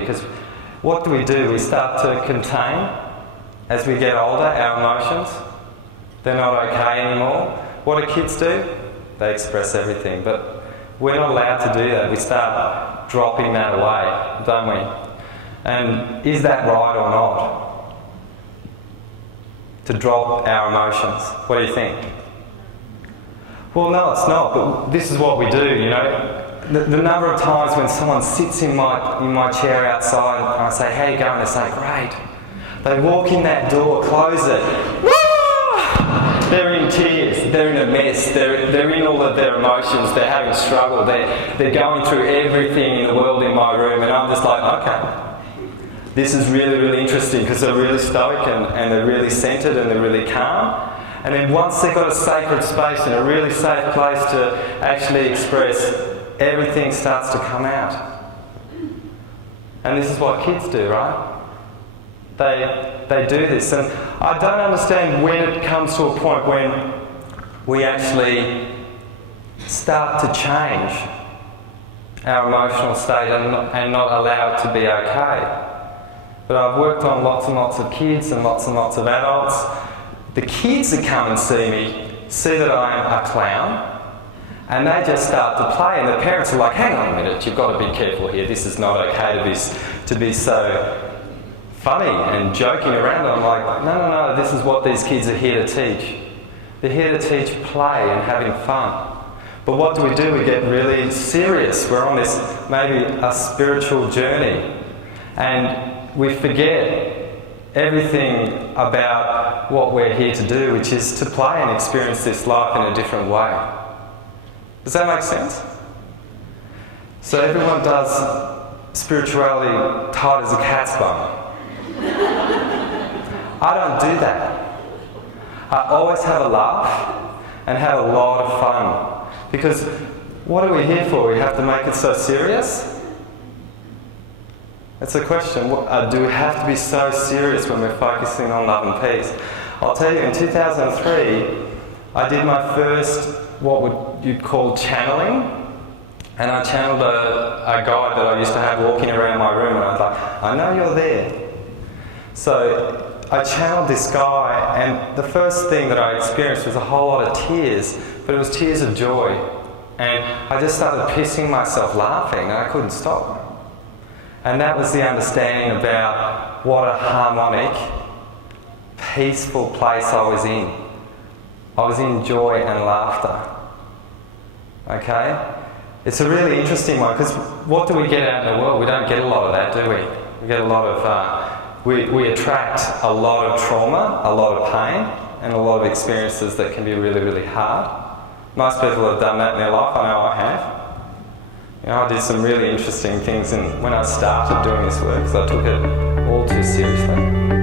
because what do? We start to contain as we get older our emotions. They're not okay anymore. What do kids do? They express everything, but we're not allowed to do that. We start dropping that away, don't we? And is that right or not? To drop our emotions? What do you think? Well, no, it's not, but this is what we do, you know. The number of times when someone sits in my chair outside and I say, how you going? They say, great. They walk in that door, close it. They're in tears, they're in a mess, they're in all of their emotions, they're having struggle, they're going through everything in the world in my room, and I'm just like, okay. This is really, really interesting because they're really stoic and they're really centred and they're really calm. And then once they've got a sacred space and a really safe place to actually express, everything starts to come out. And this is what kids do, right? They do this. And I don't understand when it comes to a point when we actually start to change our emotional state and not allow it to be okay. But I've worked on lots and lots of kids and lots of adults. The kids that come and see me see that I'm a clown, and they just start to play, and the parents are like, hang on a minute, you've got to be careful here, this is not okay to be so funny and joking around. And I'm like, no, this is what these kids are here to teach. They're here to teach play and having fun. But what do? We get really serious. We're on this, maybe a spiritual journey, and we forget everything about what we're here to do, which is to play and experience this life in a different way. Does that make sense? So everyone does spirituality tight as a cat's bum. I don't do that. I always have a laugh and have a lot of fun. Because what are we here for? We have to make it so serious? It's a question. Do we have to be so serious when we're focusing on love and peace? I'll tell you, in 2003, I did my first, what would you call channeling. And I channeled a guy that I used to have walking around my room, and I was like, I know you're there. So I channeled this guy, and the first thing that I experienced was a whole lot of tears, but it was tears of joy. And I just started pissing myself laughing, and I couldn't stop. And that was the understanding about what a harmonic, peaceful place I was in. I was in joy and laughter. Okay? It's a really interesting one, because what do we get out in the world? We don't get a lot of that, do we? We get a lot of, we attract a lot of trauma, a lot of pain, and a lot of experiences that can be really, really hard. Most people have done that in their life. I know I have. You know, I did some really interesting things when I started doing this work, because I took it all too seriously.